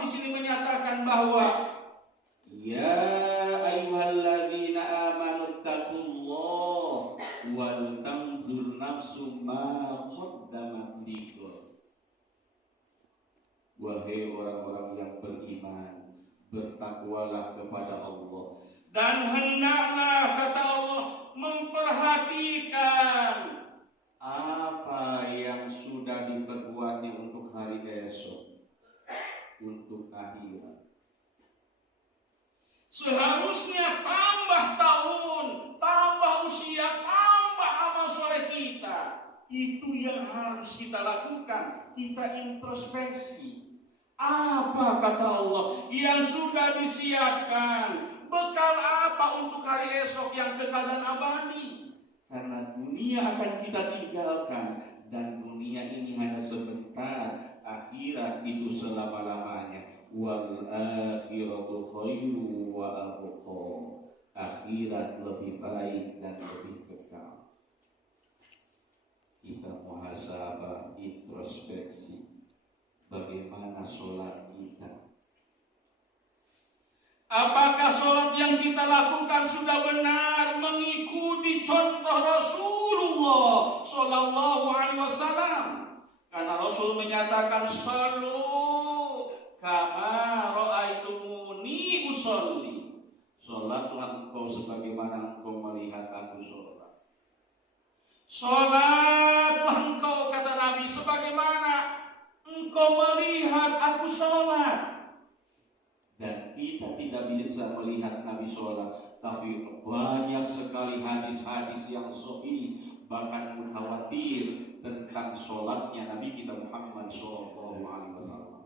di sini menyatakan bahwa ya ayyuhalladzina amanu taqullah wal tanzur nafsum ma qaddamat lighad. Wahai orang-orang yang beriman, bertakwalah kepada Allah dan hendaklah, kata Allah, memperhatikan apa yang sudah diperbuatnya untuk hari esok, untuk akhirat. Seharusnya tambah tahun, tambah usia, tambah amal soleh kita. Itu yang harus kita lakukan. Kita introspeksi. Apa kata Allah yang sudah disiapkan? Bekal apa untuk hari esok yang kekal dan abadi? Karena dunia akan kita tinggalkan, dan dunia ini hanya sebentar. Akhirat itu selama-lamanya. Wal akhiratu khairu wa abqa. Akhirat lebih baik dan lebih kekal. Kita muhasabah, introspeksi. Bagaimana sholat kita? Apakah sholat yang kita lakukan sudah benar mengikuti contoh Rasulullah Sallallahu Alaihi Wasallam? Karena Rasul menyatakan sallu kama ra'aitumuni usolli. Sholatlah engkau sebagaimana engkau melihat aku sholat. Sholatlah engkau, kata Nabi, sebagaimana engkau melihat aku sholat. Dan kita tidak bisa melihat Nabi sholat, tapi banyak sekali hadis-hadis yang sahih, bahkan mutawatir tentang sholatnya Nabi kita Muhammad Sallallahu Alaihi Wasallam.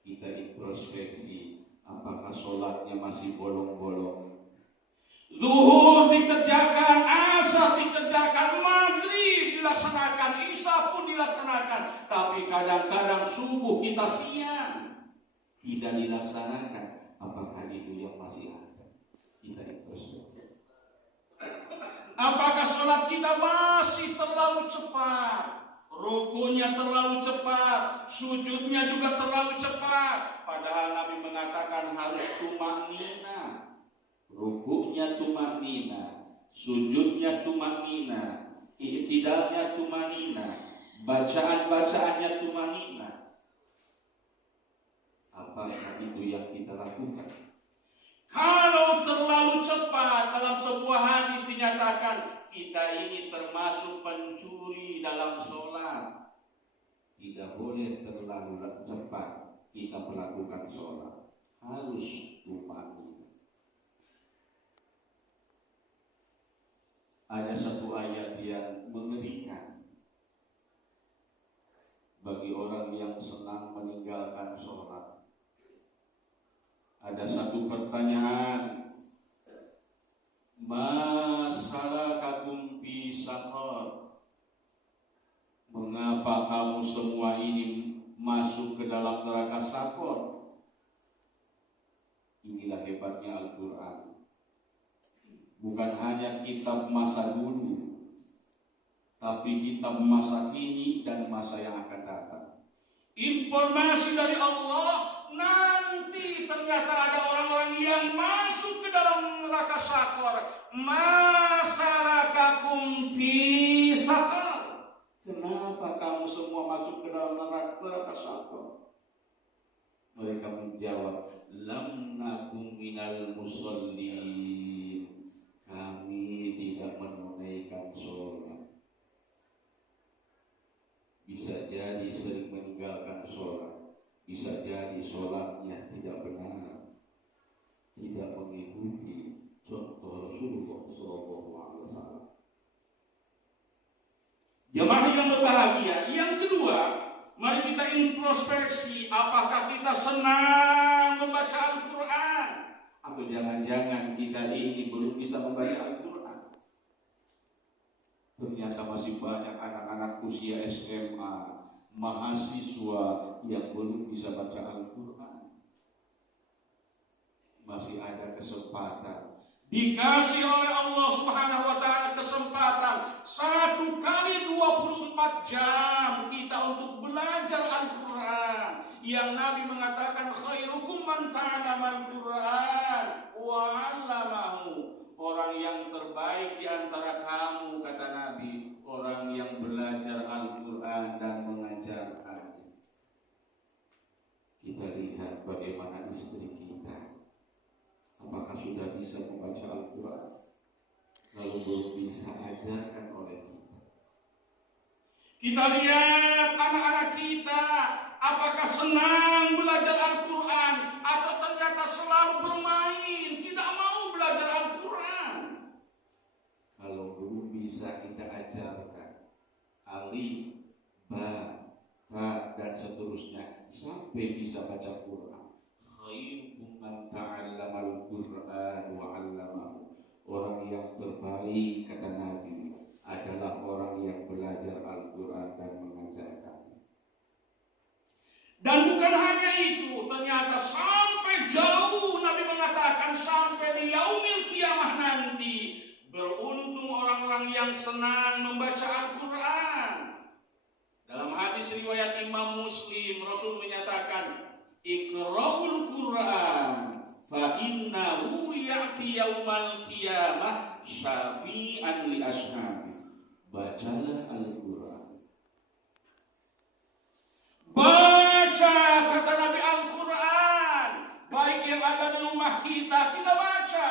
Kita introspeksi, apakah sholatnya masih bolong-bolong? Zuhur dikerjakan, asar dikerjakan, maghrib dilaksanakan, isya pun dilaksanakan, tapi kadang-kadang subuh kita siang tidak dilaksanakan. Apakah itu yang masih ada? Kita introspeksi. Apakah sholat kita masih terlalu cepat? Rukunya terlalu cepat, sujudnya juga terlalu cepat. Padahal Nabi mengatakan harus tumaknina. Rukunya tumaknina, sujudnya tumaknina, i'tidalnya tumaknina, bacaan-bacaannya tumaknina. Apakah itu yang kita lakukan? Kalau terlalu cepat, dalam sebuah hadis dinyatakan kita ini termasuk pencuri dalam sholat. Tidak boleh terlalu cepat kita melakukan sholat. Harus tumaknina. Ada satu ayat yang mengerikan bagi orang yang senang meninggalkan sholat. Ada satu pertanyaan, ma salakakum fi saqar? Mengapa kamu semua ini masuk ke dalam neraka Sakor? Inilah hebatnya Al-Quran. Bukan hanya kitab masa dulu, tapi kitab masa kini dan masa yang akan datang. Informasi dari Allah. Nanti ternyata ada orang-orang yang masuk ke dalam neraka Sakor. Masalakakum fi Sakor? Kenapa kamu semua masuk ke dalam neraka Sakor? Mereka menjawab, lam nakum minal musallin. Kami tidak menunaikan sholat. Bisa jadi sering meninggalkan sholat. Bisa jadi sholatnya tidak benar, tidak mengikuti contoh Rasulullah SAW. Jemaah yang berbahagia, yang kedua, mari kita introspeksi, apakah kita senang membaca Al-Quran? Atau jangan-jangan kita ini belum bisa membaca Al-Quran? Ternyata masih banyak anak-anak usia SMA, mahasiswa yang belum bisa baca Al-Quran. Masih ada kesempatan. Dikasih oleh Allah Subhanahu wa Ta'ala kesempatan 1 kali 24 jam kita untuk belajar Al-Quran. yang Nabi mengatakan khairukum man ta'allamal Qur'an wa 'allamahu. Orang yang terbaik di antara kamu, kata Nabi, orang yang belajar Al-Qur'an dan mengajarkannya. Kita lihat bagaimana istri kita, apakah sudah bisa membaca Al-Qur'an, lalu belum bisa ajarkan oleh kita. Kita lihat anak-anak kita, apakah senang belajar Al-Quran atau ternyata selalu bermain, tidak mau belajar Al-Quran. Kalau belum bisa kita ajarkan alif, ba, ta, dan seterusnya sampai bisa baca Quran. Khairukum man ta'allamal Qur'an wa 'allamahu. Orang yang terbaik, kata Nabi, adalah orang yang belajar Al-Quran dan mengajarkannya. Dan bukan hanya itu, ternyata sampai jauh Nabi mengatakan sampai di yaumil kiamah nanti, beruntung orang-orang yang senang membaca Al-Quran. Dalam hadis riwayat Imam Muslim, Rasul menyatakan, Iqra'ul Quran fa innahu ya'ti yaumal qiyamah syafi'an li ashabi. Bacalah Al-Quran. Baca, kata Nabi, Al-Quran. Baik yang ada di rumah kita, kita baca.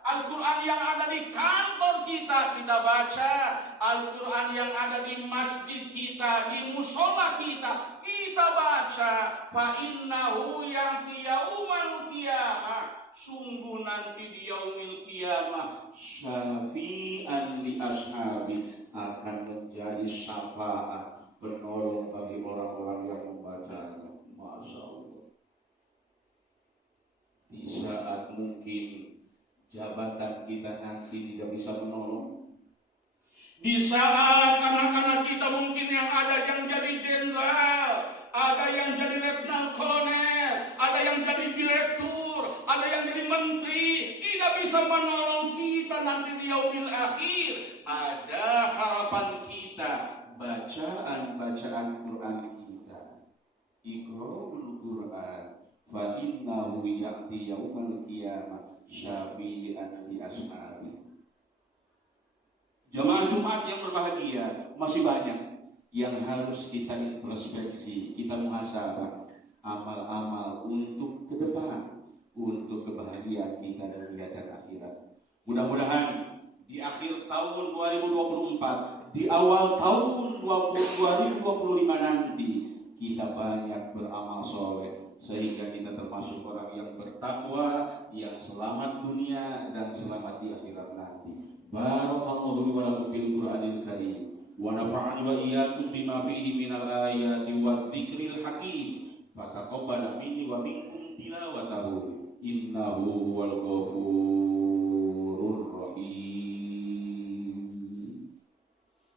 Al-Quran yang ada di kantor kita, kita baca. Al-Quran yang ada di masjid kita, di musola kita, kita baca. Fa innahu ya'ti yaumal qiyamah. Sungguh nanti di yaumil qiyamah syafi'an li ashabi, akan menjadi syafaat, penolong bagi orang-orang yang membacanya. Masya Allah. Di saat mungkin jabatan kita nanti tidak bisa menolong, di saat anak-anak kita mungkin yang ada yang jadi jenderal, ada yang jadi letnan kolonel, ada yang jadi direktur, ada yang jadi menteri, tidak bisa menolong kita nanti di yaumil akhir. Ada harapan kita, bacaan Quran kita. Iqra'ul Quran fa innahu ya'ti yaumal qiyamah syafi'an li ashabi. Jemaah Jumat yang berbahagia, masih banyak yang harus kita introspeksi, kita muhasabah amal-amal untuk ke depan, untuk kebahagiaan kita dunia dan akhirat. Mudah-mudahan di akhir tahun 2024, di awal tahun 2025 nanti, kita banyak beramal soleh sehingga kita termasuk orang yang bertakwa, yang selamat dunia dan selamat di akhirat nanti. Barakallahu li wa lakum bil Qur'anil Karim wa nafa'ani wa iyyakum bima fihi minal ayati wadh-dhikril hakim. Fataqabbal minni wa minkum tilawatahu innahu huwal ghafur